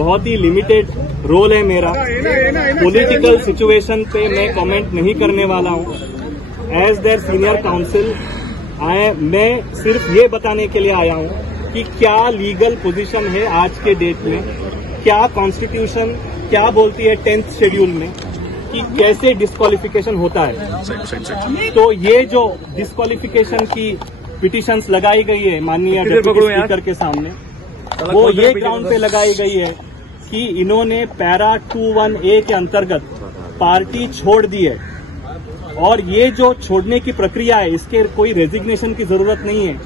बहुत ही limited role है मेरा। पॉलिटिकल सिचुएशन पे मैं कमेंट नहीं करने वाला हूँ। एज देयर सीनियर काउंसिल मैं सिर्फ ये बताने के लिए आया हूँ कि क्या लीगल पोजीशन है आज के डेट में, क्या कॉन्स्टिट्यूशन क्या बोलती है 10th शेड्यूल में कि कैसे डिस्क्वालिफिकेशन होता है। तो ये जो डिस्क्वालिफिकेशन की पिटीशंस लगाई गई है माननीय डिप्टी स्पीकर के सामने, वो ये ग्राउंड पे लगाई गई है कि इन्होंने पैरा 21A के अंतर्गत पार्टी छोड़ दी है, और ये जो छोड़ने की प्रक्रिया है इसके कोई रेजिग्नेशन की जरूरत नहीं है।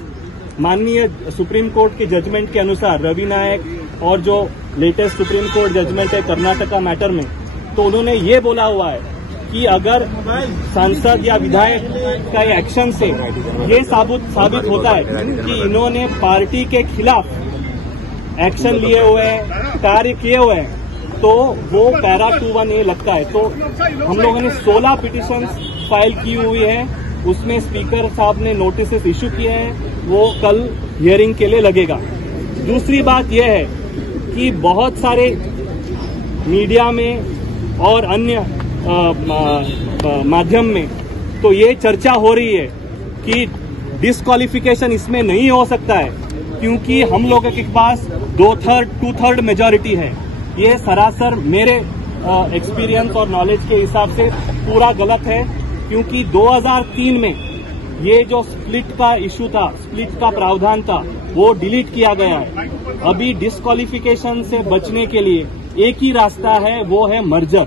माननीय सुप्रीम कोर्ट के जजमेंट के अनुसार रवि नायक और जो लेटेस्ट सुप्रीम कोर्ट जजमेंट है कर्नाटका मैटर में, तो उन्होंने ये बोला हुआ है कि अगर सांसद या विधायक का एक्शन से ये साबित होता है कि इन्होंने पार्टी के खिलाफ एक्शन लिए हुए हैं, कार्य किए हुए हैं, तो वो पैरा 21A लगता है। तो हम लोगों ने 16 पिटीशंस फाइल की हुई है, उसमें स्पीकर साहब ने नोटिस इश्यू किए हैं, वो कल हियरिंग के लिए लगेगा। दूसरी बात यह है कि बहुत सारे मीडिया में और अन्य माध्यम में तो ये चर्चा हो रही है कि डिस्क्वालिफिकेशन इसमें नहीं हो सकता है क्योंकि हम लोगों के पास 2/3 मेजॉरिटी है। ये सरासर मेरे एक्सपीरियंस और नॉलेज के हिसाब से पूरा गलत है, क्योंकि 2003 में ये जो स्प्लिट का इशू था, स्प्लिट का प्रावधान था, वो डिलीट किया गया है। अभी डिस्क्वालिफिकेशन से बचने के लिए एक ही रास्ता है, वो है मर्जर।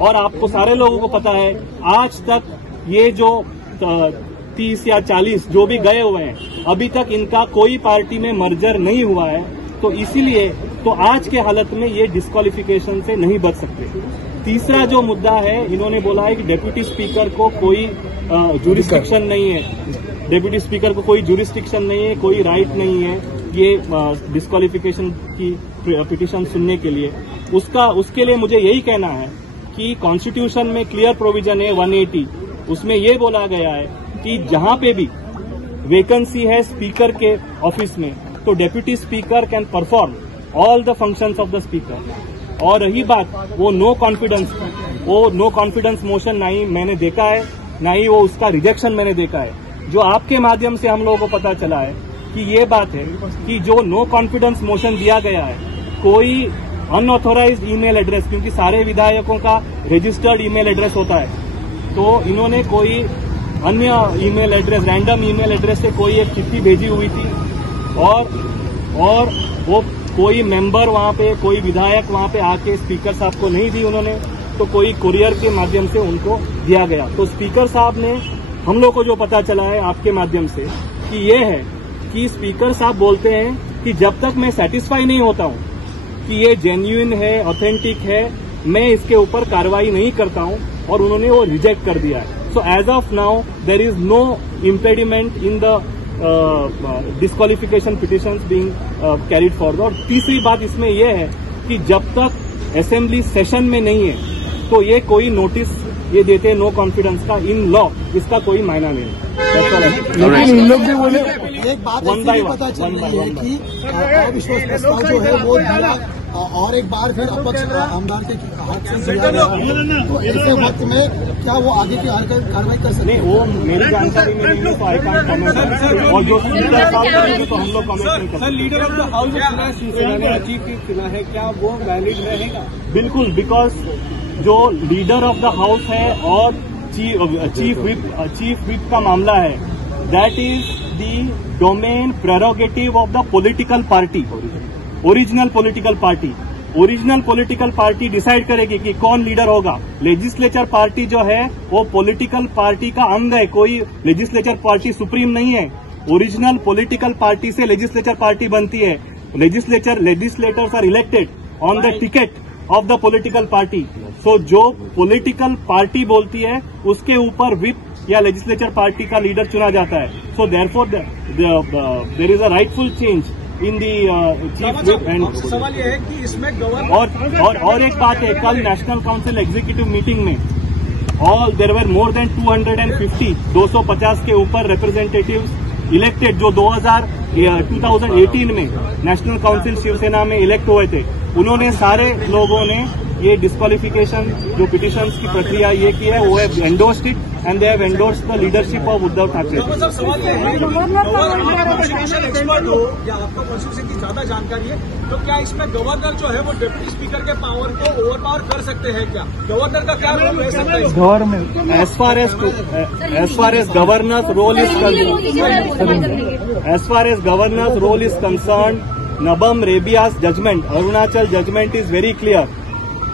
और आपको सारे लोगों को पता है आज तक ये जो 30 या 40 जो भी गए हुए हैं, अभी तक इनका कोई पार्टी में मर्जर नहीं हुआ है। तो इसीलिए तो आज के हालत में ये डिस्क्वालिफिकेशन से नहीं बच सकते। तीसरा जो मुद्दा है, इन्होंने बोला है कि डेप्यूटी स्पीकर को कोई जुरिस्डिक्शन नहीं है, डेप्यूटी स्पीकर को कोई जुरिस्डिक्शन नहीं है, कोई राइट नहीं है ये डिस्क्वालिफिकेशन की पिटीशन सुनने के लिए। उसके लिए मुझे यही कहना है कि कॉन्स्टिट्यूशन में क्लियर प्रोविजन है 180, उसमें ये बोला गया है कि जहां पे भी वैकेंसी है स्पीकर के ऑफिस में, तो deputy speaker can perform all the functions of the speaker. और रही बात वो नो कॉन्फिडेंस मोशन ना ही मैंने देखा है, ना ही वो उसका रिजेक्शन मैंने देखा है। जो आपके माध्यम से हम लोगों को पता चला है कि ये बात है कि जो नो कॉन्फिडेंस मोशन दिया गया है, कोई अनऑथोराइज्ड ईमेल एड्रेस, क्योंकि सारे विधायकों का रजिस्टर्ड ईमेल एड्रेस होता है, तो इन्होंने कोई अन्य email address, random email address से कोई एक चिट्ठी भेजी हुई थी, और वो कोई मेंबर वहां पे, कोई विधायक वहां पे आके स्पीकर साहब को नहीं दी उन्होंने, तो कोई कुरियर के माध्यम से उनको दिया गया। तो स्पीकर साहब ने, हम लोग को जो पता चला है आपके माध्यम से, कि ये है कि स्पीकर साहब बोलते हैं कि जब तक मैं सेटिस्फाई नहीं होता हूं कि ये जेन्युइन है, ऑथेंटिक है, मैं इसके ऊपर कार्रवाई नहीं करता हूं, और उन्होंने वो रिजेक्ट कर दिया है। So as of now there is no impediment in the disqualification petitions being carried forward. और तीसरी बात इसमें यह है कि जब तक असेंबली सेशन में नहीं है तो ये कोई नोटिस ये देते हैं नो कॉन्फिडेंस का, इन लॉ इसका कोई मायना नहीं है। लेकिन इन लोग भी बोले एक बात पता चल रही है कि अविश्वास प्रस्ताव जो है वो दिया, और एक बार फिर अपक्ष आमदार के हाथ से दिया गया, तो ऐसे वक्त में क्या वो आगे की कार्रवाई कर सकते हैं? वो मेरी जानकारी में नहीं है, तो आई कांट कमेंट। और जो स्पीकर साहब करेंगे तो हम लोग कमेंट नहीं कर सकते। Leader of the house Shiv Sena ने अचीव चुना है, क्या वो वैलिड रहेगा? बिल्कुल, बिकॉज जो लीडर ऑफ द हाउस है और चीफ व्हिप का मामला है, that is the domain prerogative of the political party, original political party. Original political party decide करेगी कि कौन लीडर होगा। लेजिस्लेचर पार्टी जो है वो पॉलिटिकल पार्टी का अंग है, कोई लेजिस्लेचर पार्टी सुप्रीम नहीं है। ओरिजिनल पॉलिटिकल पार्टी से लेजिस्लेचर पार्टी बनती है। Legislators are elected on the ticket of the political party. So जो पॉलिटिकल पार्टी बोलती है उसके ऊपर विप या लेजिस्लेचर पार्टी का लीडर चुना जाता है। So therefore there is a rightful change in the chief whip. And सवाल यह है कि इसमें गवर्नर और एक बात है, कल नेशनल काउंसिल एग्जीक्यूटिव मीटिंग में देयर वर मोर देन 250 के ऊपर रिप्रेजेंटेटिव्स इलेक्टेड, जो 2018 में नेशनल काउंसिल शिवसेना में इलेक्ट हुए थे। उन्होंने सारे लोगों ने ये डिस्क्वालिफिकेशन जो पिटिशंस की प्रक्रिया ये की है वो है endorsed it and they have endorsed the leadership of Uddhav Thackeray. सवाल ये है कॉन्स्टिट्यूशन एक्सपर्ट हो या आपको कॉन्स्टिट्यूशन की ज्यादा जानकारी है तो क्या इसमें गवर्नर जो है वो डिप्टी स्पीकर के पावर को ओवर पावर कर सकते हैं क्या? गवर्नर का क्या रोल रह सकता है? Government as far as governor's role is concerned, Nabam Rebiya's judgment, Arunachal judgment is very clear.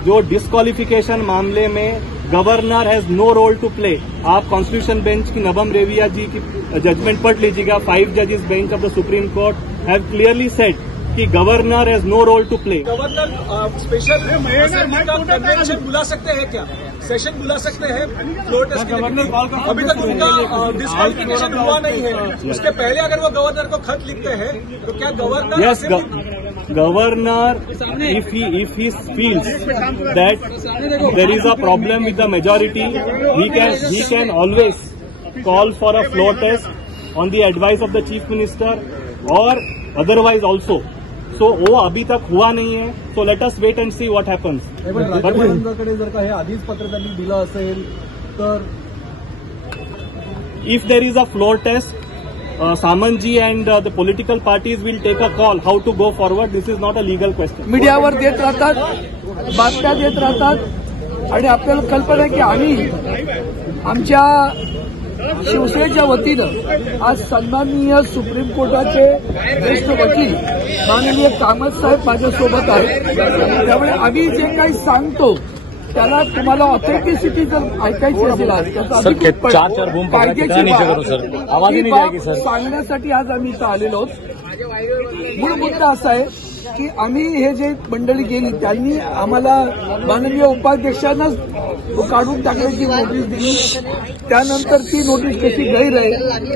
जो डिस्क्वालिफिकेशन मामले में governor has no role to play. आप कॉन्स्टिट्यूशन बेंच की नबम रेबिया जी की जजमेंट पढ़ लीजिएगा। 5 जजेस bench of the supreme court have clearly said कि governor has no role to play. Governor special convention बुला सकते हैं क्या? सेशन बुला सकते हैं फ्लोर टेस्ट के लिए? अभी तक उनका डिस्क्वालिफिकेशन हुआ नहीं है। उसके पहले अगर वो गवर्नर को खत लिखते हैं तो क्या governor Governor, if he feels that there is a problem with the majority, he can always call for a floor test on the advice of the chief minister or otherwise also. So वो अभी तक हुआ नहीं है. So let us wait and see what happens. राज्यपालांकडे जर का हे आधीच पत्र त्यांनी दिलं असेल तर if there is a floor test, Samanji and the political parties will take a call how to go forward. This is not a legal question. मीडियावर देत राहतात, बातम्या देत राहतात आणि आपल्याला कल्पना आहे की आम्ही आमच्या शिवसेनेच्या वतीनं आज सन्माननीय सुप्रीम कोर्टाचे ज्येष्ठ वकील माननीय कामत साहेब माझ्यासोबत आहेत. त्यामुळे आम्ही जे काही सांगतो त्याला तुम्हाला ऑथेंटिसिटी जर ऐकायची असेल आज सांगण्यासाठी आज आम्ही इथं आलेलो आहोत. मूळ मुद्दा असा आहे की आम्ही हे जे मंडळी गेली त्यांनी आम्हाला माननीय उपाध्यक्षांनाच काढून टाकण्याची नोटीस दिली. त्यानंतर ती नोटीस कशी गैर आहे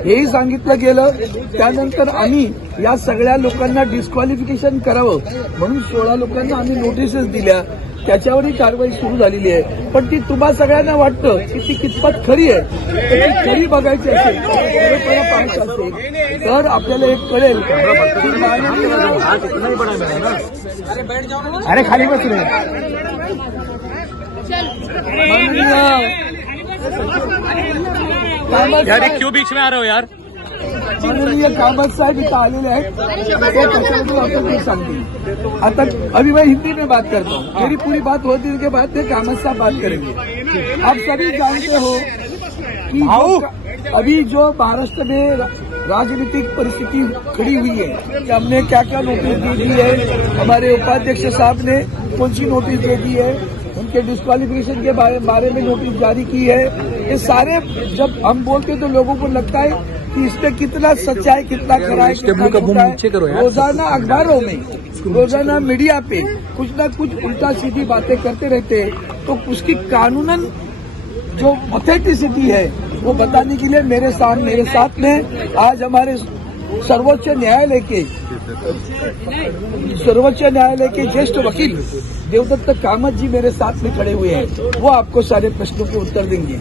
हेही सांगितलं गेलं. त्यानंतर आम्ही या सगळ्या लोकांना डिस्क्वालिफिकेशन करावं म्हणून 16 लोकांना आम्ही नोटीसेस दिल्या. त्याच्यावरही कारवाई सुरू झालेली आहे. पण ती तुम्हा सगळ्यांना वाटतं की ती कितपत खरी आहे. तर ती खरी बघायची असेल पाहायचं असेल तर आपल्याला एक कळेल की अरे खाली बस रे क्यों बीच में आ रहे हो यार. माननीय कामत साहब इतना आलेले हैं तो कुछ सांगते. आता अभी मैं हिंदी में बात करता हूँ. मेरी पूरी बात होने के बाद में कामत साहब बात करेंगे. आप सभी जानते हो कि अभी जो महाराष्ट्र में राजनीतिक परिस्थिति खड़ी हुई है कि हमने क्या क्या नोटिस दे दी है. हमारे उपाध्यक्ष साहब ने कौन सी नोटिस दे दी है, उनके डिस्क्वालिफिकेशन के बारे में नोटिस जारी की है. ये सारे जब हम बोलते हैं तो लोगों को लगता है कि इसमें कितना सच्चाई, कितना खरा है, कितना झूठा है. रोजाना अखबारों में, रोजाना मीडिया पे कुछ न कुछ उल्टा सीधी बातें करते रहते हैं. तो उसकी कानूनन जो ऑथेंटिसिटी है वो बताने के लिए मेरे साथ में आज हमारे सर्वोच्च न्यायालय के ज्येष्ठ वकील देवदत्त कामत जी मेरे साथ में खड़े हुए हैं. वो आपको सारे प्रश्नों के उत्तर देंगे.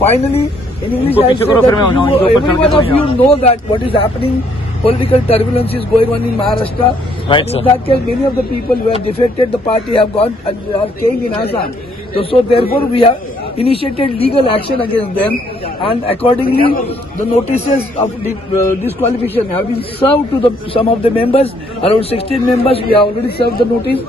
Finally in English I say that every one of you know that what is happening, political turbulence is going on in Maharashtra. Right, sir. In that case, many of the people who have defected the party have gone and have came in Assam. So therefore we have initiated legal action against them, and accordingly the notices of disqualification have been served to some of the members. Around 16 members we have already served the notice.